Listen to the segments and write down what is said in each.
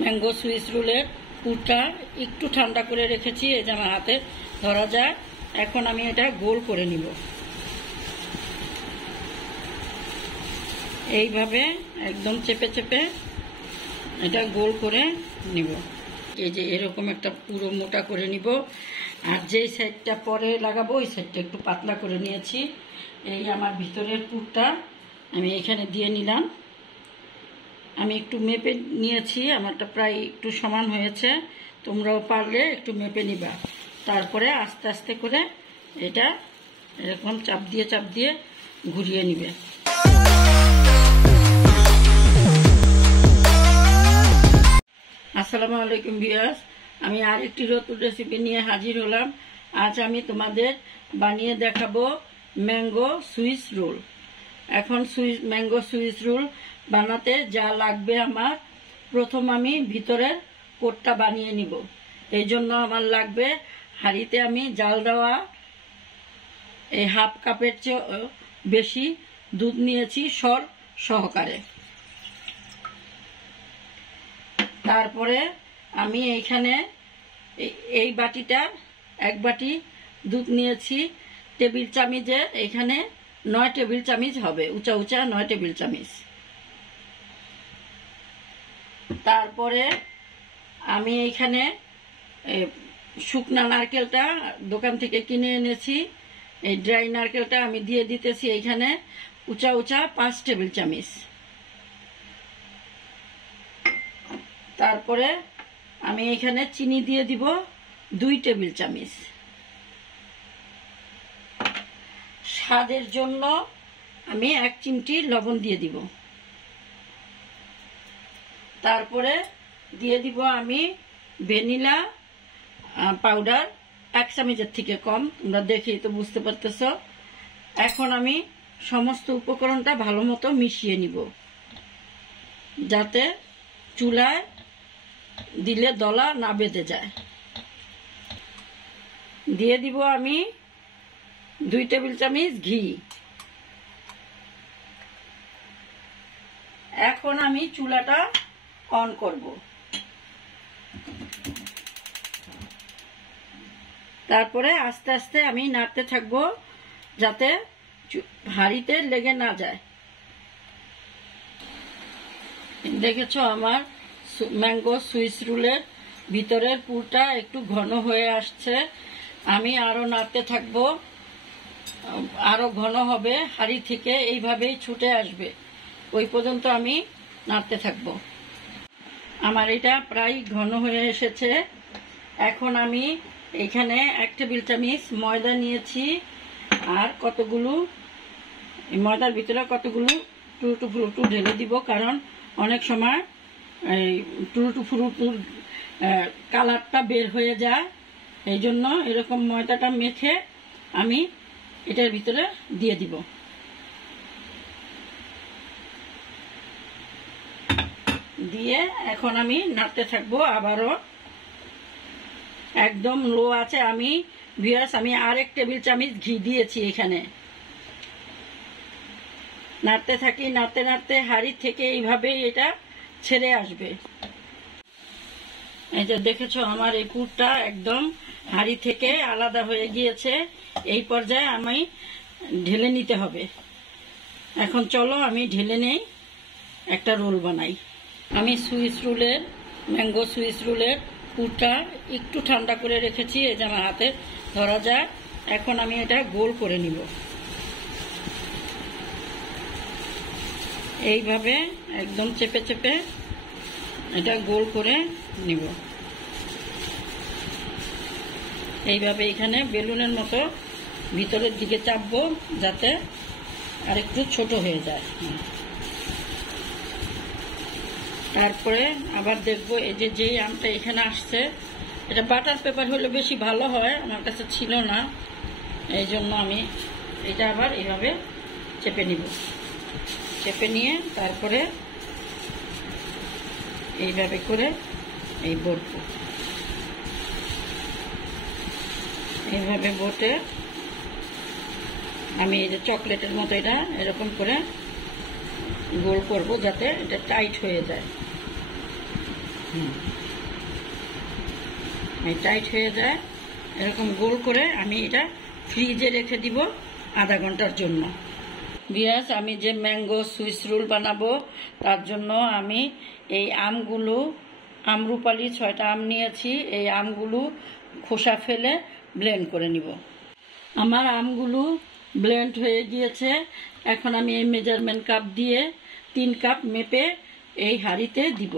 Mango Swiss রোলের পুরটা একটু ঠান্ডা করে রেখেছি, এই যে আমার হাতে ধরা যায়। এখন আমি এটা গোল করে নিব, এইভাবে একদম চেপে চেপে এটা গোল করে নিব। এই যে এরকম একটা পুরো মোটা করে নিব। আর যেই সাইডটা পরে লাগাবো ওই সাইডটা একটু পাতলা করে নিয়েছি। এই আমার ভিতরের পুরটা আমি এখানে দিয়ে নিলাম। আমি একটু মেপে নিয়েছি, আমারটা প্রায় একটু সমান হয়েছে। তোমরাও পারলে একটু মেপে নিবা। তারপরে আস্তে আস্তে করে এটা এরকম চাপ দিয়ে ঘুরিয়ে নিবে। আসসালামু আলাইকুম ভিউয়ার্স, আমি আরেকটি নতুন রেসিপি নিয়ে হাজির হলাম। আজ আমি তোমাদের বানিয়ে দেখাবো ম্যাঙ্গো সুইস রোল। এখন ম্যাঙ্গো সুইস রোল বানাতে যা লাগবে আমার, প্রথম আমি ভিতরের কোটটা বানিয়ে নিব। এই জন্য আমার লাগবে, হাঁড়িতে আমি জাল দেওয়া এই হাফ কাপের চেয়ে বেশি দুধ নিয়েছি সর সহকারে। তারপরে আমি এইখানে এই বাটিটা এক বাটি দুধ নিয়েছি। টেবিল চামিচে এইখানে 9 টেবিল চামিচ হবে, উঁচা 9 টেবিল চামিচ। তারপরে আমি এইখানে শুকনা নারকেলটা দোকান থেকে কিনে এনেছি। এই ড্রাই নারকেলটা আমি দিয়ে দিতেছি এইখানে উঁচা 5 টেবিল চামিচ। তারপরে আমি এখানে চিনি দিয়ে দিব 2 টেবিল চামিচ। স্বাদের জন্য আমি 1 চিমটি লবণ দিয়ে দিব। তারপরে দিয়ে দিব আমি ভ্যানিলা পাউডার 1 চামচের থেকে কম, তোমরা দেখেই তো বুঝতে পারতেছ। এখন আমি সমস্ত উপকরণটা ভালো মতো মিশিয়ে নিব, যাতে চুলায় দিলে দলা না বেঁধে যায়। দিয়ে দিব আমি 2 টেবিল চামচ ঘি। এখন আমি চুলাটা অন করব। তারপরে আস্তে আস্তে আমি নাড়তে থাকবো, যাতে হাঁড়িতে লেগে না যায়। দেখেছো আমার ম্যাঙ্গো সুইস রোলের ভিতরের পুরটা একটু ঘন হয়ে আসছে। আমি আরো নাড়তে থাকবো, আরো ঘন হবে, হাঁড়ি থেকে এইভাবেই ছুটে আসবে, ওই পর্যন্ত আমি নাড়তে থাকবো। আমার এটা প্রায় ঘন হয়ে এসেছে। এখন আমি এখানে 1 টেবিল চামচ ময়দা নিয়েছি, আর কতগুলো ময়দার ভিতরে কতগুলো টুরুটু ফুরুটু ঢেলে দিব, কারণ অনেক সময় এই টুরুটু ফুরুটুর কালারটা বের হয়ে যায়। এই জন্য এরকম ময়দাটা মেখে আমি এটার ভিতরে দিয়ে দিব। দিয়ে এখন আমি নাড়তে থাকবো আবারও, একদম লো আছে। আমি ভিউয়ার্স আমি আর 1 টেবিল চামচ ঘি দিয়েছি এখানে। নাড়তে থাকি, নাড়তে নাড়তে হাঁড়ি থেকে এইভাবে এটা ছেড়ে আসবে। এই যে দেখেছো আমার এই পুরটা একদম হাঁড়ি থেকে আলাদা হয়ে গিয়েছে। এই পর্যায়ে আমি ঢেলে নিতে হবে। এখন চলো আমি ঢেলে নেই, একটা রোল বানাই। আমি ম্যাঙ্গো সুইস রোলের পুরটা একটু ঠান্ডা করে রেখেছি, এই যে আমার হাতে ধরা যায়। এখন আমি এটা গোল করে নিব, এইভাবে একদম চেপে চেপে এটা গোল করে নিব। এইভাবে এখানে বেলুনের মতো ভিতরের দিকে চাপবো, যাতে আরেকটু ছোট হয়ে যায়। তারপরে আবার দেখবো এই যে আমটা এখানে আসছে, এটা বাটার পেপার হলে বেশি ভালো হয়, আমার কাছে ছিল না। এই জন্য আমি এটা আবার এইভাবে চেপে নিব। চেপে নিয়ে তারপরে এইভাবে করে এই বটবো, এইভাবে বটে আমি এই যে চকলেটের মতো এটা এরকম করে গোল করব, যাতে এটা টাইট হয়ে যায়। টাইট হয়ে যায়, এরকম গোল করে আমি এটা ফ্রিজে রেখে দিব আধা ঘন্টার জন্য। বিয়াস, আমি যে ম্যাঙ্গো সুইস রোল বানাবো তার জন্য আমি এই আমগুলো, আমরুপালি 6টা আম নিয়েছি, এই আমগুলো খোসা ফেলে ব্লেন্ড করে নিব। আমার আমগুলো ব্লেন্ড হয়ে গিয়েছে। এখন আমি এই মেজারমেন্ট কাপ দিয়ে 3 কাপ মেপে এই হাঁড়িতে দিব।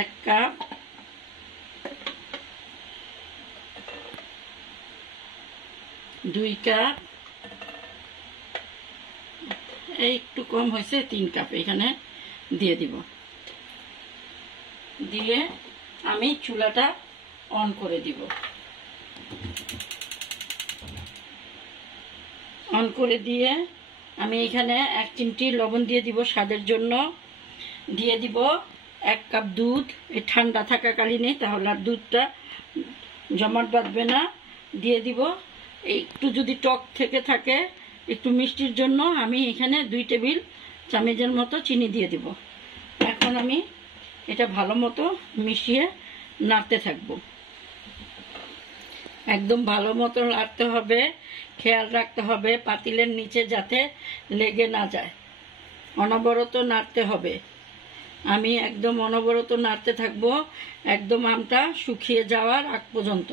1 কাপ, 2 কাপ, এই একটু কম হয়েছে, 3 কাপ এখানে দিয়ে দিব। দিয়ে আমি চুলাটা অন করে দিব। অন করে দিয়ে আমি এখানে 1 চিমটি লবণ দিয়ে দিব স্বাদের জন্য। দিয়ে দিব 1 কাপ দুধ, এই ঠান্ডা থাকাকালীনই, তাহলে আর দুধটা জমাট বাঁধবে না। দিয়ে দিব একটু, যদি টক থেকে থাকে একটু মিষ্টির জন্য আমি এখানে 2 টেবিল চামচের মতো চিনি দিয়ে দিব। এখন আমি এটা ভালো মতো মিশিয়ে নাড়তে থাকবো। একদম ভালো মতো নাড়তে হবে, খেয়াল রাখতে হবে পাতিলের নিচে যাতে লেগে না যায়, অনবরত নাড়তে হবে। আমি একদম অনবরত নাড়তে থাকবো একদম আমটা শুকিয়ে যাওয়ার আগ পর্যন্ত।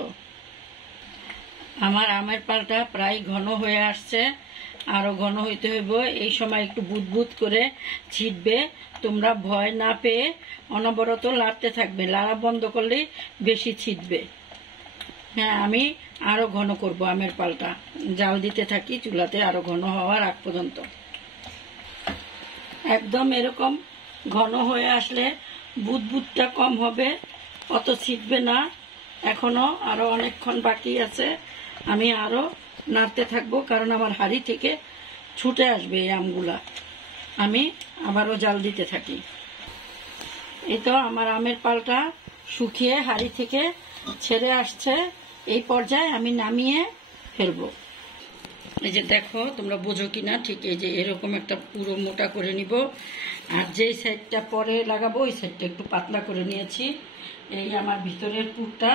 আমার আমের পালটা প্রায় ঘন হয়ে আসছে, আরো ঘন হইতে হইব। এই সময় একটু বুদবুদ করে ছিটবে, তোমরা ভয় না পেয়ে অনবরত লাড়তে থাকবে, লাড়া বন্ধ করলেই বেশি ছিটবে। হ্যাঁ, আমি আরো ঘন করব আমের পালটা, জাল দিতে থাকি চুলাতে আরো ঘন হওয়ার আগ পর্যন্ত। একদম এরকম ঘন হয়ে আসলে বুদবুদটা কম হবে, অত ছিটবে না। এখনো আরো অনেকক্ষণ বাকি আছে, আমি আরো নাড়তে থাকবো, কারণ আমার হাঁড়ি থেকে ছুটে আসবে এই আমগুলা। আমি আবারও জাল দিতে থাকি। এই তো আমার আমের পালটা শুকিয়ে হাঁড়ি থেকে ছেড়ে আসছে। এই পর্যায়ে আমি নামিয়ে ফেলবো। এই যে দেখো, তোমরা বোঝো কিনা, ঠিক এই যে এরকম একটা পুরো মোটা করে নিব, আর যেই সাইডটা পরে লাগাবো ওই সাইডটা একটু পাতলা করে নিয়েছি। এই আমার ভিতরের পুরটা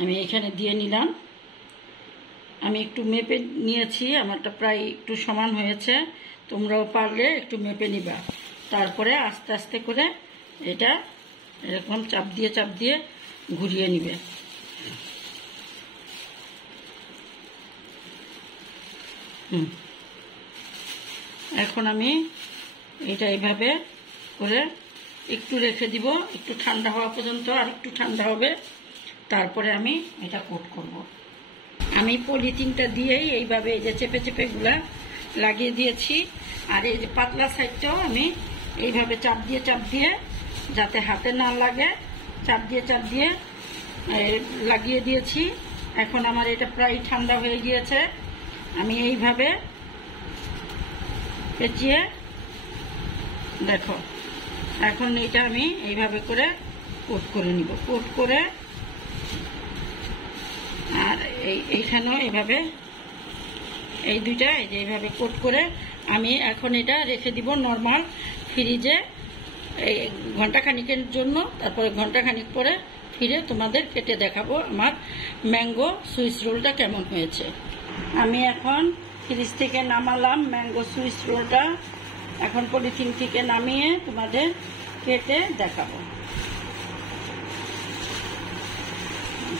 আমি এখানে দিয়ে নিলাম। আমি একটু মেপে নিয়েছি, আমারটা প্রায় একটু সমান হয়েছে, তোমরাও পারলে একটু মেপে নিবা। তারপরে আস্তে আস্তে করে এটা এরকম চাপ দিয়ে ঘুরিয়ে নিবে। এখন আমি এটা এইভাবে করে একটু রেখে দিব, একটু ঠান্ডা হওয়া পর্যন্ত, আর একটু ঠান্ডা হবে, তারপরে আমি এটা কোট করব। আমি পলিথিনটা দিয়েই এইভাবে এই যে চেপে চেপে গুলা লাগিয়ে দিয়েছি, আর এই যে পাতলা সাইডটাও আমি এইভাবে চাপ দিয়ে যাতে হাতে না লাগে চাপ দিয়ে লাগিয়ে দিয়েছি। এখন আমার এটা প্রায় ঠান্ডা হয়ে গিয়েছে। আমি এইভাবে পেঁচিয়ে দেখো, এখন এটা আমি এইভাবে করে কোট করে নিব। কোট করে আর এইখানেও এইভাবে, এই দুইটা এই যে এইভাবে কোট করে আমি এখন এটা রেখে দিব নর্মাল ফ্রিজে এই ঘন্টাখানিকের জন্য। তারপরে ঘন্টাখানিক পরে ফিরে তোমাদের কেটে দেখাবো আমার ম্যাঙ্গো সুইস রোলটা কেমন হয়েছে। আমি এখন ফ্রিজ থেকে নামালাম ম্যাঙ্গো সুইস রোলটা, এখন পলিথিন থেকে নামিয়ে তোমাদের কেটে দেখাবো।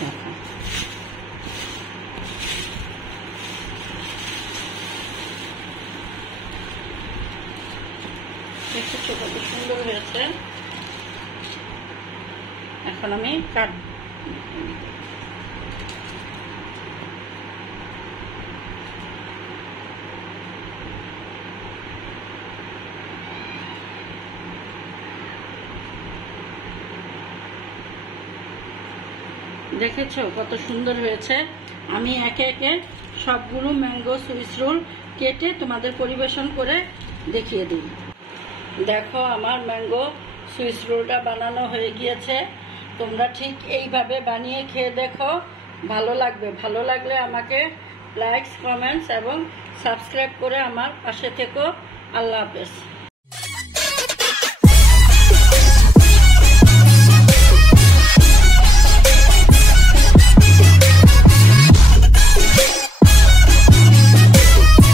দেখো, দেখেছো কত সুন্দর হয়েছে। এখন আমি কাটবো। দেখেছো কত সুন্দর হয়েছে। আমি একে একে সবগুলো ম্যাঙ্গো সুইস রোল কেটে তোমাদের পরিবেশন করে দেখিয়ে দিই। দেখো, আমার ম্যাঙ্গো সুইস রোলটা বানানো হয়ে গিয়েছে। তোমরা ঠিক এইভাবে বানিয়ে খেয়ে দেখো, ভালো লাগবে। ভালো লাগলে আমাকে লাইকস, কমেন্টস এবং সাবস্ক্রাইব করে আমার পাশে থেকো। আল্লাহ হাফেজ।